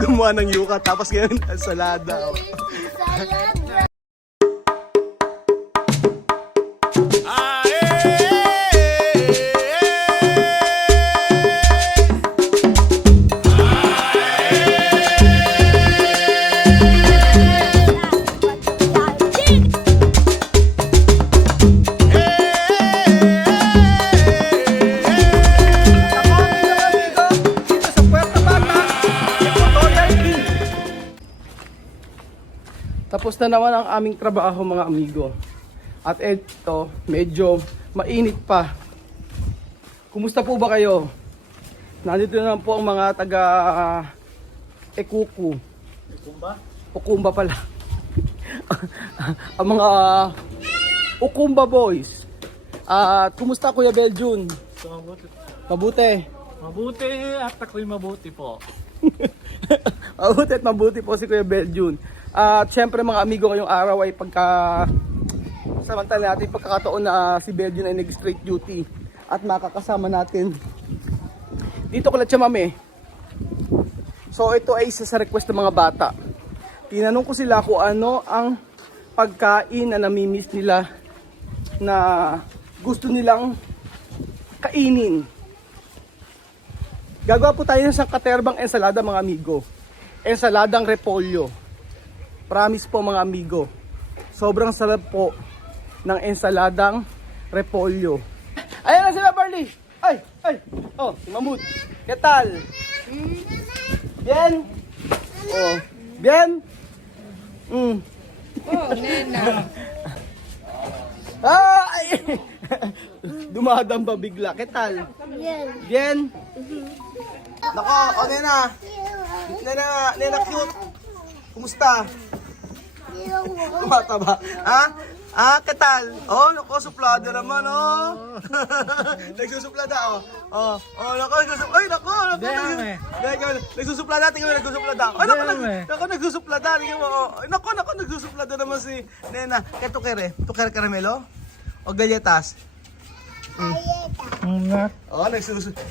gumawa ng yuka tapos ngayon ensalada. Oh. Tapos na naman ang aming trabaho mga amigo. At ito, medyo mainit pa. Kumusta po ba kayo? Nandito na po ang mga taga Ekuku. Ukumba? Ukumba pala. Ang mga Ukumba boys. At kumusta Kuya Beljun? Mabuti. Mabuti. Mabuti at ako'y mabuti po. Mabuti at mabuti po si Kuya Beljun. At syempre mga amigo, ngayong araw ay samantala natin pagkakataon na si Beljun ay nag-straight duty at makakasama natin dito ko siya mami. So ito ay isa sa request ng mga bata. Tinanong ko sila kung ano ang pagkain na namimiss nila na gusto nilang kainin. Gagawa po tayo ng isang katerbang ensalada mga amigo. Ensaladang repolyo. Promise po mga amigo, sobrang sarap po ng ensaladang repolyo. Ayan na sila Barley! Ay! Oh, si Mamut. ¿Qué tal? Bien? Oh, bien? Oh, nena. Ay! Dumadamba bigla. ¿Qué tal? Bien. Bien? Nako, oh nena. Nena cute. Kumusta? Tumataba. Ha? ¿Qué tal? Oh, nako, suplada naman, oh. Nagsusuplada, oh. Nako, ay, nako. Nagsusuplada, tingnan mo, nagsusuplada. Ay, nako, nagsusuplada, tingnan mo, oh. Nako, nagsusuplada naman si Nena. Kaya tukere karamelo? O galletas? Oh,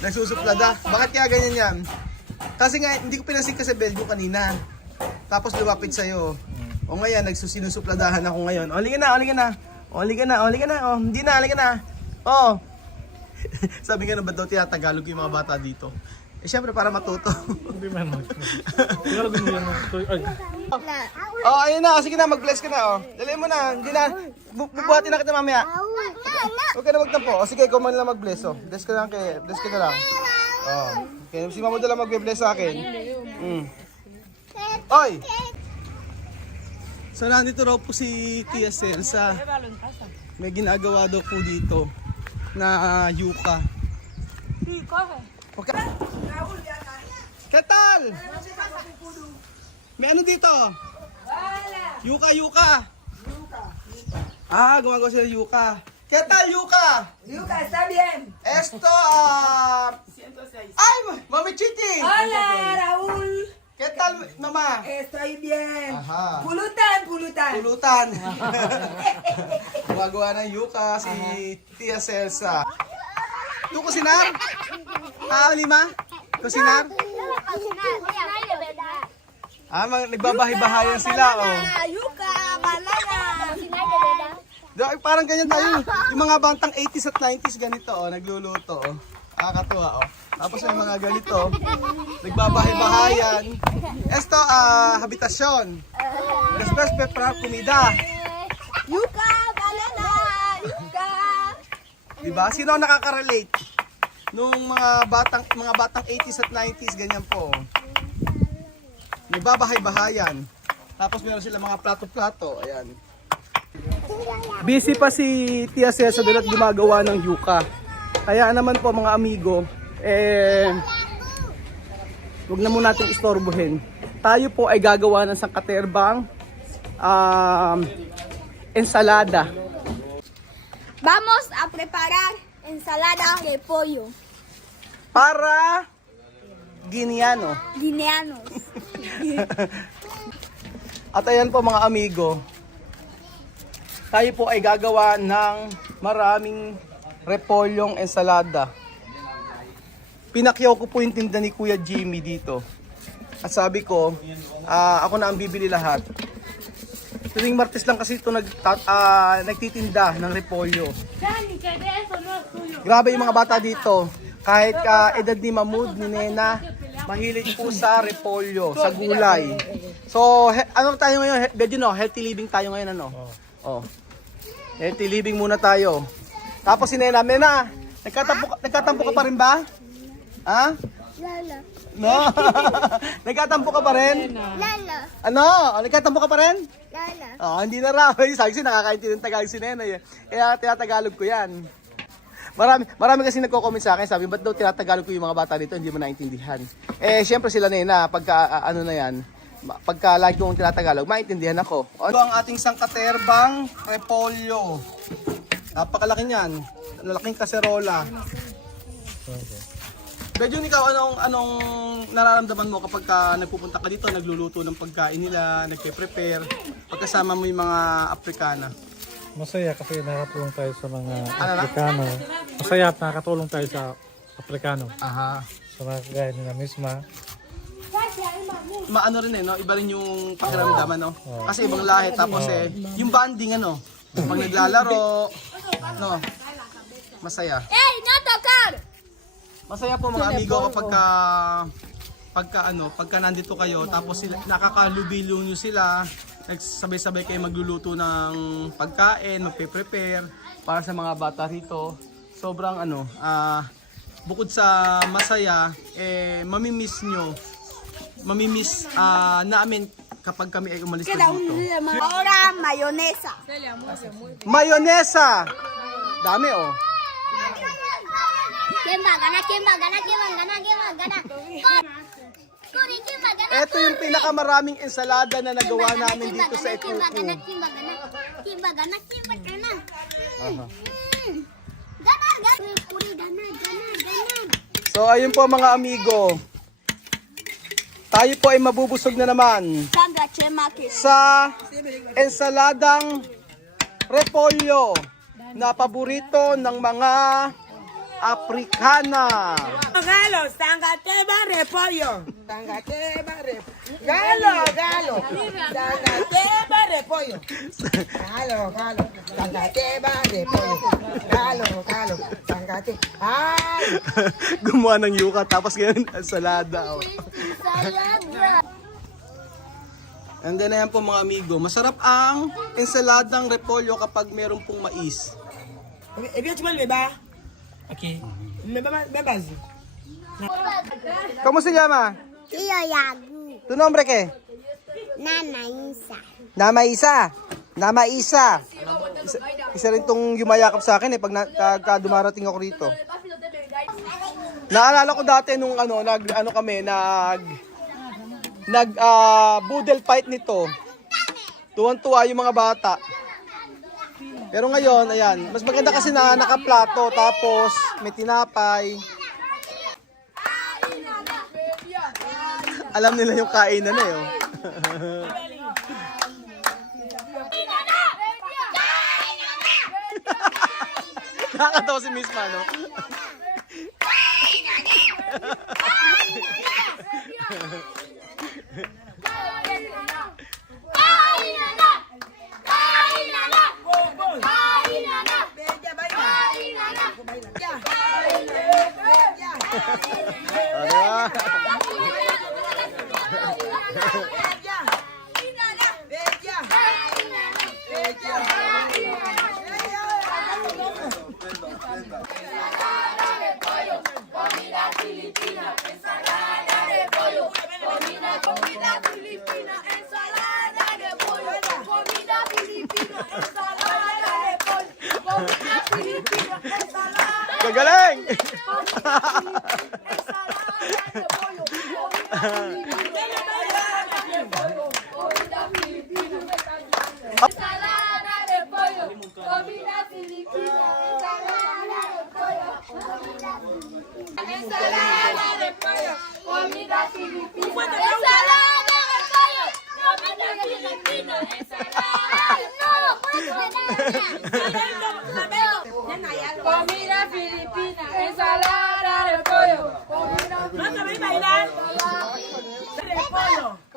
nagsusuplada. Bakit kaya ganyan yan? Kasi nga, hindi ko pinasig kasi Belgium kanina. Tapos lumapit sa'yo. O ngayon, nagsusinusupladahan ako ngayon. O, halika na. O, hindi na, halika na. O. Sabi nga na ba daw tinatagalog yung mga bata dito? Eh, syempre para matuto. Hindi man. Tagalogin mo yan. O, ayun na. Sige na, mag-bless ka na. O. Dali mo na. Hindi na. Bubuhatin na kita mamaya. Huwag ka na magtampo. O, sige, ikaw man lang mag-bless. O, bless ka na lang. O. Okay, si Mamo lang mag-bless sa akin. Oy! So nandito raw po si Tia Celsa. May ginagawa daw po dito na yuka. Okay. Ketal! May ano dito? Yuka. Gumagawa sila yuka. Ketal yuka? Yuka, está bien. Esto, Ay, Mami Chiti! Hola, Raúl. ¿Qué tal, mamá? Estoy bien. Ajá. Pulutan. Gumagawa ng yuka si Tia Celsa. Tu kusinar? Lima? Kusinar? Nagbabahay-bahayan sila, oh. Yuka, banana. Parang ganyan tayo. Yung mga bantang 80s at 90s ganito, oh, nagluluto, oh. Nakakatuwa, oh. Tapos may mga ganito, nagbabahay-bahayan. Esto, habitasyon. Después, preparar comida. Yuka, banana. Yuka. Diba? Sino ang nakaka-relate? Nung mga batang 80s at 90s, ganyan po. Nagbabahay-bahayan. Tapos meron sila mga plato-plato. Ayan. Busy pa si Tia Celsa doon at gumagawa ng yuka. Kaya naman po mga amigo, huwag na muna natin istorbohin. Tayo po ay gagawa ng sangkaterbang ensalada. Vamos a preparar ensalada de pollo. Para Guineanos. At ayan po mga amigo, tayo po ay gagawa ng maraming repolyong ensalada. Pinakyaw ko po yung tinda ni Kuya Jimmy dito. At sabi ko, ako na ang bibili lahat. Tuwing Martes lang kasi ito nagtitinda ng repolyo. Grabe yung mga bata dito. Kahit edad ni Mahmoud, ni Nena, mahilig po sa repolyo, sa gulay. So, ano tayo ngayon? Healthy living tayo ngayon, ano? Oh. Healthy living muna tayo. Tapos si Nena, nagkatampo ka pa rin ba? Ha? Lala. No? Nagkatampo ka pa rin? Lala. Ano? Nagkatampo ka pa rin? Lala. Hindi na raw. Sabi ko nakakaintindi ng Tagalog si Nena. Kaya tinatagalog ko yan. Marami kasi nagko-comment sa akin, sabi, ba't daw tinatagalog ko yung mga bata dito, hindi mo naintindihan. Siyempre sila Nena, pagka pagka lagi kong tinatagalog, maintindihan ako. Ito ang ating sangkaterbang repolyo. Napakalaki niyan. Lalaking kaserola. Medyo ikaw, anong nararamdaman mo kapag nagpupunta ka dito, nagluluto ng pagkain nila, nagpe-prepare, pagkasama mo yung mga Afrikana? Masaya kasi nakatulong tayo sa mga Afrikano. Masaya at nakatulong tayo sa Afrikano. Aha. Sa mga kagaya nila misma. Maano rin no? Iba rin yung pakiramdam, no? Kasi ibang lahi, tapos yung banding, pag naglalaro, no? Masaya. Hey, not car! Masaya po mga amigo pagka nandito kayo, tapos nakakalubilo nyo sila, nagsabay-sabay kayo magluluto ng pagkain, magpe-prepare para sa mga bata rito. Sobrang bukod sa masaya, mamimiss namin kapag kami ay umalis na dito. Ahora, mayonesa. Mayonesa! Dami ¿Quién va a ganar? ¿Quién va a ganar? ¿Quién va a ganar? ¿Quién va a ganar? Corre, ¿quién va a ganar? Ito yung pinakamaraming ensalada na nagawa namin dito sa ¿Quién va a ganar? Ekuku. ¿Quién va a ganar? ¿Quién va a ganar? ¿Quién va a ganar? Aha. Ganar, ganar. Puri, ganar, ganar, ganar. So ayun po mga amigo. Tayo po ay mabubusog na naman Sandra Chemaki. sa ensaladang repolyo na paborito ng mga Afrikana. Galo, tangateba repollo. Tangateba repollo. Galo. Tangateba repollo. Galo. Tangateba repollo. Galo. Tangate. Ay. Gumawa ng yuka tapos ngayon ensalada. Salada. And then ayan po mga amigo, masarap ang ensaladang repolyo kapag meron pong mais. Bien, tu me ba? Okay. Me base. ¿Cómo se llama? Tío Yagu. ¿Tu nombre qué? Nana Isa. Nama Isa. Isa rin tong yumayakap sa akin pag dumarating ako rito. Naalala ko dati nung boodle fight nito. Tuwan-tuwa yung mga bata. Pero ngayon, ayan, mas maganda kasi na nakaplato tapos may tinapay. Alam nila yung kainan na yun. Nakakatawa si Miss Mano. Gagaling! Ensalada de pollo, comida filipina. Ensalada de pollo, comida filipina. Ensalada de pollo, comida filipina. Ensalada de pollo, comida filipina. Ensalada de pollo, comida filipina.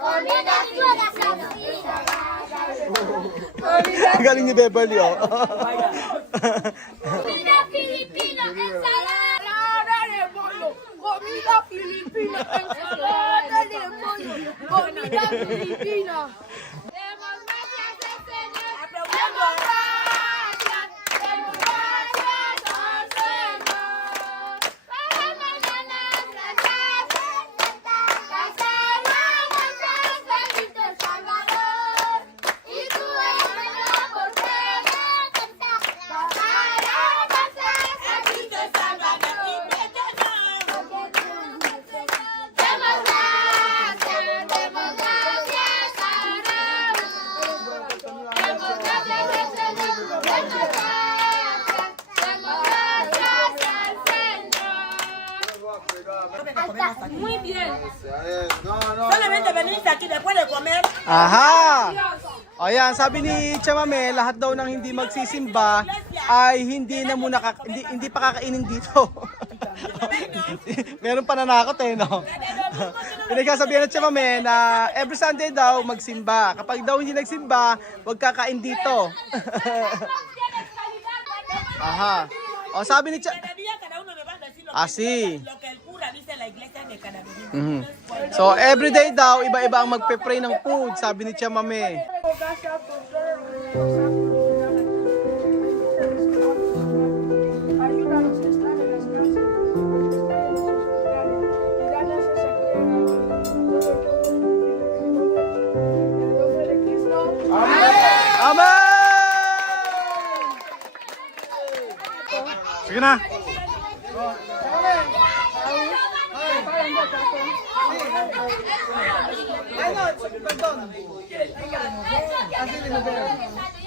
Comida filipina. Ang galing ni Beverly, oh. Comida filipina. Ensalada de pollo. Comida filipina. Ensalada de pollo. Comida filipina. Demos gracias al Señor. Demos gracias. Demos gracias al Señor. Para mañana bendito Salvador. Y tú eres por fe canta. Para bendito Salvador. Demos gracias, demos gracias a Raúl. Demos gracias al Señor, demos gracias al Señor. Muy bien. Solamente veniste aquí después de comer. Aha! O yan, sabi ni Chamame, lahat daw ng hindi magsisimba ay hindi na muna hindi pa kakainin dito. Meron pa nanakot eh, no? Pinagsasabihan ng Chamame na every Sunday daw magsimba. Kapag daw hindi nagsimba, huwag kakain dito. Aha. O sabi ni Cada día cada uno me va a decir lo sí. lo que el cura dice en la iglesia de cada día. So everyday daw, iba-iba ang magpe-pray ng food, sabi ni Chamame. Amen! Sige na.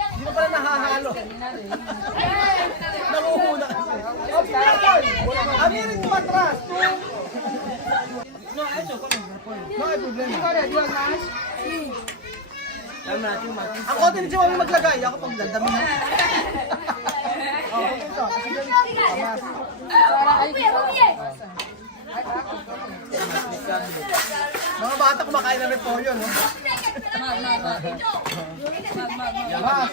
Hindi mo pala nahahalo. Nanguhuna kasi. Amirin mo atras. No hay problema. Ako din si Mami maglagay. Ako pag dadami na. Mga bata kumakain ng repolyo, no? Yamas.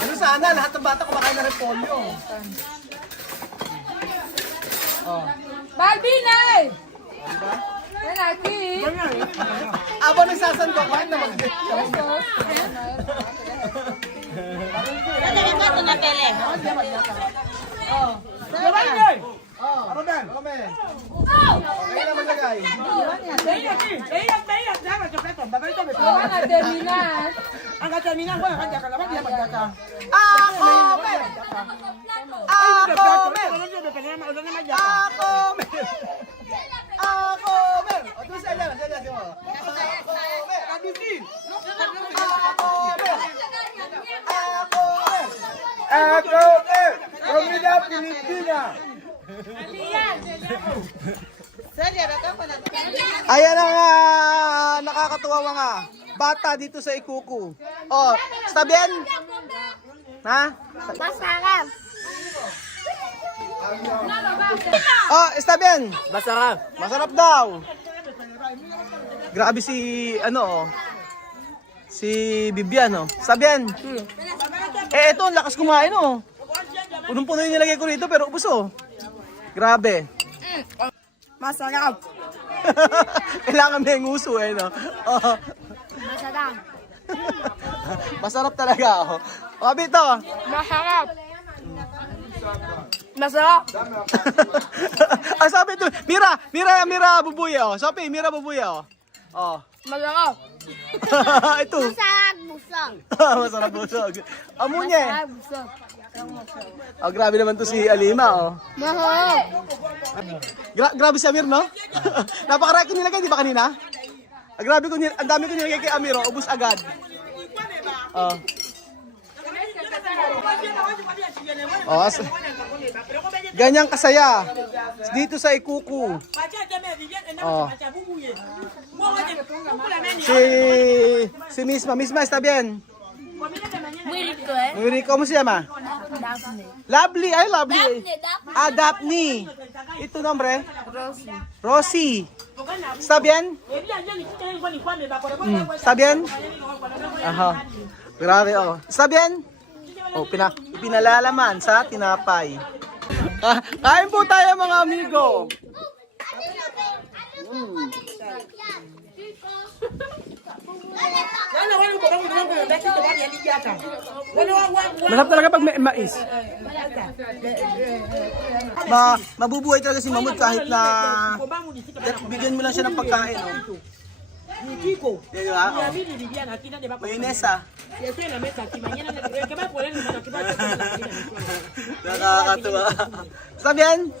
Ano sana, lahat ng bata kumakain ng repolyo. Balbinay! Yan aquí. Abo nagsasando, kain na mag-date. Arodan, kome. Kain na maglagay. Veía aquí, veía, dame el chocolate, papelito me No van a terminar. Haga terminar, bueno, haga ya, calabaza, ya, ya, ya. Akomer! Akomer! Akomer! Akomer! O, tuloy sa ilan, mo. Akomer! Akomer! Akomer! Akomer! Comida Pilipina! Ayan ang nakakatuwa mga bata dito sa Ikuku. Oh, está bien? Ha? Masarap. Oh, está bien? Masarap. Masarap daw. Grabe si, ano, si Bibian, oh. Está bien? Eh, ito, ang lakas kumain, oh. Punong-puno yung nilagay ko rito, pero ubos, oh. Grabe. Masarap. Kailangan may nguso, eh, no? Oh. Masarap. Masarap talaga, oh. O, Bito. Masarap. Masarap. Ah, sabi ito, Mira, bubuya, oh. Sabi, Mira, bubuya, oh. Oh. Masarap. Ito. Masarap busog. Masarap busog. Amunye. Masarap busog. Oh, grabe naman to si Alima, oh. Masarap. Grabe si Amir, no? Napakarami ko nilagay, di ba kanina? Ah, grabe ko ang dami ko nilagay kay Amir, oh. Ubus agad. Oh. Oh, ganyang kasaya dito sa Ikuku. Oh. Si Misma, está bien? Muy rico, ¿eh? Muy rico, ¿cómo se llama? Lovely, ay lovely. Daphne. Ah, Daphne. Ito nombre? Rosie. Está bien? Está bien? Aha. Grabe oh. Está bien? Oh, pinalalaman sa tinapay. Kain po tayo mga amigo. Masarap talaga pag may mais. Mabubuhay talaga si Mamut kahit na bigyan mo lang siya ng pagkain. Oh. Diba? Oh. Mayonesa. Nakakatuwa. Está bien?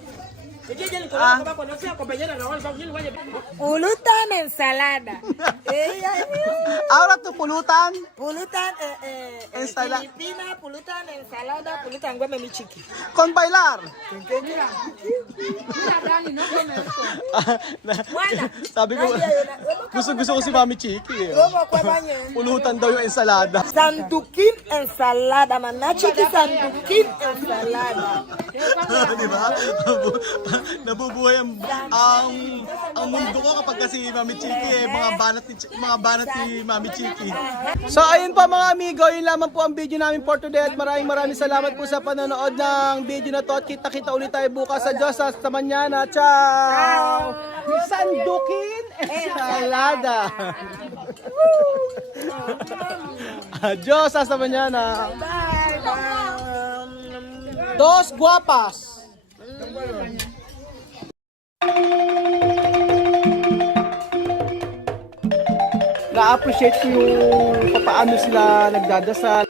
Pulutan ensalada. Ahora tu pulutan. Pulutan Ensalada. Filipina, pulutan ensalada, pulutan ngweme michiki. Con bailar. Sabi ko, gusto ko si Mami Chiki. Eh. Robo kwa banye. Pulutan daw yung ensalada. Sandukin ensalada, mama chiki sandukin ensalada. Di ba? Nabubuhay ang mundo ko kapag kasi Mami Chiki eh, mga banat ni Mami Chiki. So ayun po mga amigo, yun lamang po ang video namin for today at maraming salamat po sa panonood ng video na to at kita-kita ulit tayo bukas sa Diyos sa Manyana. Ciao! Sandukin ensalada. Diyos hasta mañana. Dos guapas. Na-appreciate ko yung paano sila nagdadasal.